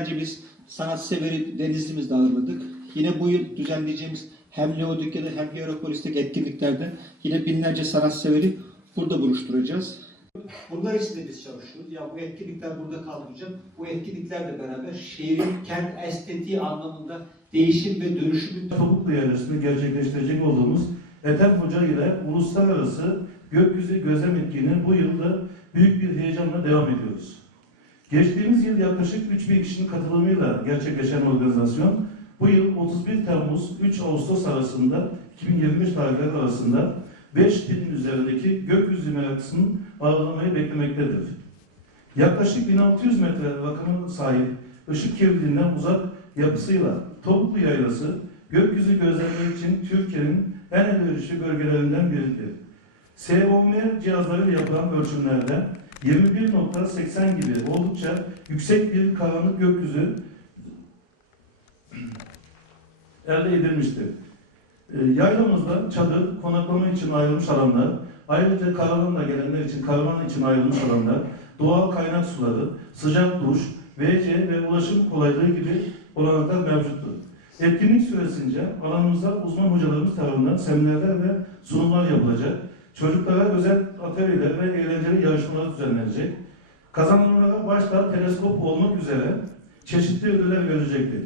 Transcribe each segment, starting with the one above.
Önce biz sanatsever Denizli'mizde ağırladık. Yine bu yıl düzenleyeceğimiz hem Leodykya'da hem Hierapolis'teki etkinliklerde yine binlerce sanatseveri burada buluşturacağız. Bunlar için de biz çalışıyoruz. Ya bu etkinlikler burada kalmayacak. Bu etkinliklerle beraber şehrin kent estetiği anlamında değişim ve dönüşümün Topuklu Yaylası'nda gerçekleştirecek olduğumuz Ethem Hoca ile uluslararası gökyüzü gözlem etkinliği bu yılda büyük bir heyecanla devam ediyoruz. Geçtiğimiz yıl yaklaşık 3000 kişinin katılımıyla gerçekleşen organizasyon bu yıl 31 Temmuz 3 Ağustos arasında 2025 tarihleri arasında 5000 üzerindeki gökyüzü meraklısının ağırlamayı beklemektedir. Yaklaşık 1600 metre rakımı sahip ışık kirliliğinden uzak yapısıyla Topuklu Yaylası gökyüzü gözlemleri için Türkiye'nin en elverişli bölgelerinden biridir. SOM cihazlarıyla yapılan ölçümlerde 21.80 gibi oldukça yüksek bir karanlık gökyüzü elde edilmiştir. E, Yaylamızda çadır, konaklama için ayrılmış alanlar, ayrıca karavanla gelenler için karavan için ayrılmış alanlar, doğal kaynak suları, sıcak duş, WC ve ulaşım kolaylığı gibi olanaklar mevcuttur. Etkinlik süresince alanımızda uzman hocalarımız tarafından seminerler ve sunumlar yapılacak. Çocuklara özel atölyeler ve eğlenceli yarışmalar düzenlenecek. Kazananlara başta teleskop olmak üzere çeşitli ödüller verilecektir.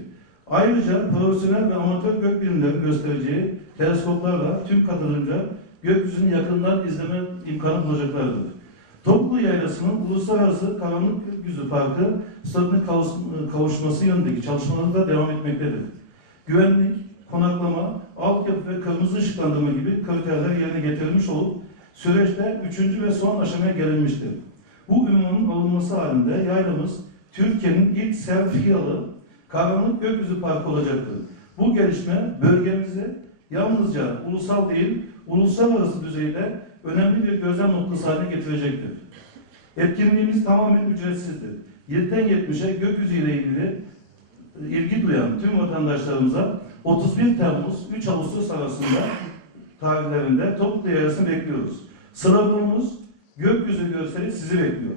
Ayrıca profesyonel ve amatör gökbilimlerin göstereceği teleskoplarla tüm katılımcılar gökyüzünü yakından izleme imkanı bulacaklardır. Toplu Yaylası'nın Uluslararası Karanlık Gökyüzü Parkı kavuş- kavuşması yönündeki çalışmaları da devam etmektedir. Güvenlik, konaklama, altyapı ve kırmızı ışıklandırma gibi kriterler yerine getirilmiş olup süreçte üçüncü ve son aşamaya gelinmiştir. Bu ünvanın alınması halinde yaylamız Türkiye'nin ilk sertifikalı karanlık gökyüzü parkı olacaktır. Bu gelişme bölgemizi yalnızca ulusal değil, uluslararası düzeyde önemli bir gözlem noktası haline getirecektir. Etkinliğimiz tamamen ücretsizdir. 7'den 70'e gökyüzü ile ilgili ilgi duyan tüm vatandaşlarımıza 31 Temmuz 3 Ağustos arasında tarihlerinde toplu yarısını bekliyoruz. Sloganımız gökyüzü gösteri sizi bekliyor.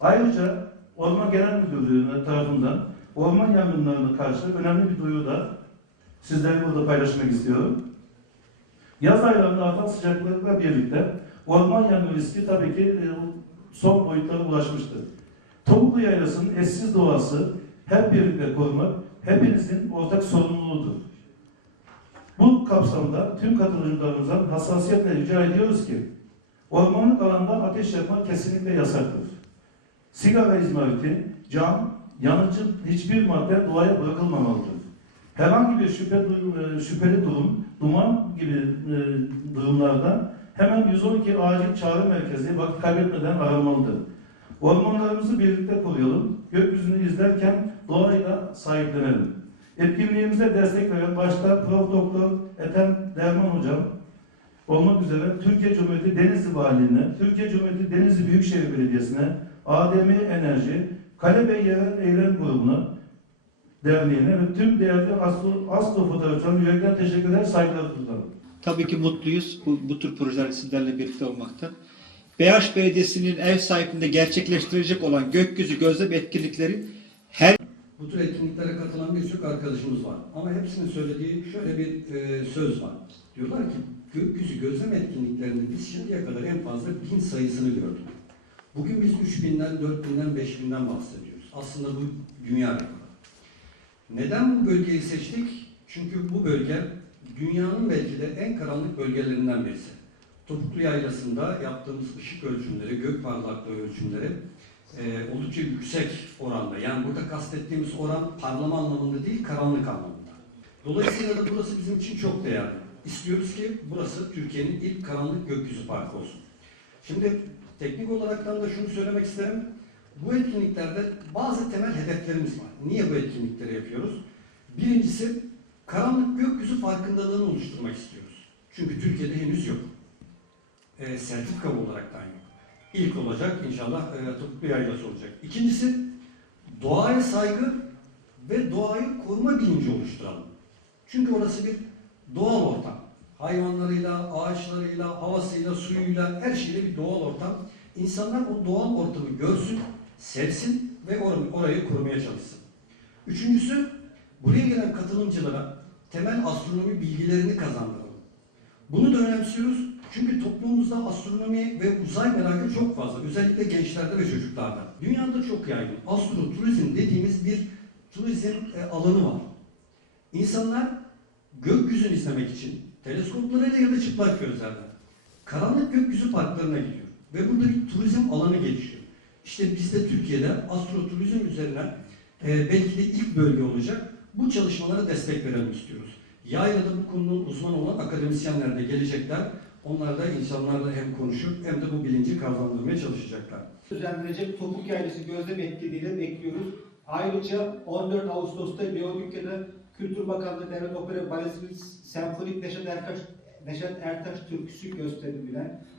Ayrıca Orman Genel Müdürlüğü tarafından orman yangınlarına karşı önemli bir duyuru da sizlerle burada paylaşmak istiyorum. Yaz aylarında artan sıcaklıkla birlikte orman yangın riski tabii ki e, son boyutlara ulaşmıştır. Topuklu Yaylası'nın eşsiz doğası hep birlikte korumak hepinizin ortak sorumluluğudur. Bu kapsamda tüm katılımcılarımızdan hassasiyetle rica ediyoruz ki ormanlık alanda ateş yakmak kesinlikle yasaktır. Sigara izmariti, cam, yanıcı hiçbir madde doğaya bırakılmamalıdır. Herhangi bir şüphe, e, şüpheli durum, duman gibi e, durumlarda hemen 112 acil çağrı merkezi vakit kaybetmeden aranmalıdır. Ormanlarımızı birlikte koruyalım, gökyüzünü izlerken doğayla sahiplenelim. Etkinliğimize destek veren başta Prof. Doktor Ethem Derman Hocam olmak üzere Türkiye Cumhuriyeti Denizli Valiliğine, Türkiye Cumhuriyeti Denizli Büyükşehir Belediyesi'ne, ADM Enerji, Kalebey Yerel Eylem Grubu'na, derneğine ve tüm değerli astro, astro fotoğrafçılarına yürekten teşekkür eder, saygılar sunarım. Tabii ki mutluyuz bu, bu tür projeler sizlerle birlikte olmaktan. Beyaş Belediyesi'nin ev sahipliğinde gerçekleştirecek olan gökyüzü gözlem etkinlikleri Bu tür etkinliklere katılan birçok arkadaşımız var. Ama hepsinin söylediği şöyle bir e, söz var. Diyorlar ki gökyüzü gözlem etkinliklerinde biz şimdiye kadar en fazla bin sayısını gördük. Bugün biz 3000'den, 4000'den, 5000'den bahsediyoruz. Aslında bu dünya rekoru. Neden bu bölgeyi seçtik? Çünkü bu bölge dünyanın belki de en karanlık bölgelerinden birisi. Topuklu Yaylası'nda yaptığımız ışık ölçümleri, gök parlaklığı ölçümleri e, oldukça yüksek oranda. Yani burada kastettiğimiz oran parlama anlamında değil, karanlık anlamında. Dolayısıyla da burası bizim için çok değerli. İstiyoruz ki burası Türkiye'nin ilk karanlık gökyüzü parkı olsun. Şimdi teknik olaraktan da şunu söylemek isterim. Bu etkinliklerde bazı temel hedeflerimiz var. Niye bu etkinlikleri yapıyoruz? Birincisi karanlık gökyüzü farkındalığını oluşturmak istiyoruz. Çünkü Türkiye'de henüz yok. E, sertifika olaraktan yok. İlk olacak inşallah e, topuklu yaylası olacak. İkincisi doğaya saygı ve doğayı koruma bilinci oluşturalım. Çünkü orası bir doğal ortam. Hayvanlarıyla, ağaçlarıyla, havasıyla, suyuyla, her şeyle bir doğal ortam. İnsanlar o doğal ortamı görsün, sevsin ve or- orayı korumaya çalışsın. Üçüncüsü, buraya gelen katılımcılara temel astronomi bilgilerini kazandıralım. Bunu da önemsiyoruz çünkü toplumumuzda astronomi ve uzay merakı çok fazla. Özellikle gençlerde ve çocuklarda. Dünyada çok yaygın. Astroturizm dediğimiz bir turizm e, alanı var. İnsanlar gökyüzünü izlemek için teleskoplarıyla ya da çıplak gözlerle karanlık gökyüzü parklarına gidiyor. Ve burada bir turizm alanı gelişiyor. İşte biz de Türkiye'de astroturizm üzerine e, belki de ilk bölge olacak. Bu çalışmalara destek verelim istiyoruz. Yaylada bu konunun uzmanı olan akademisyenler de gelecekler. Onlar da insanlarla hem konuşup hem de bu bilinci kazandırmaya çalışacaklar. düzenlenecek Topuk Yaylası gözlem etkinliğiyle bekliyoruz. Ayrıca 14 Ağustos'ta Leodukya'da Kültür Bakanlığı Devlet Opera Balesi Senfonik Neşet Ertaş, Neşet Ertaş türküsü gösterimiyle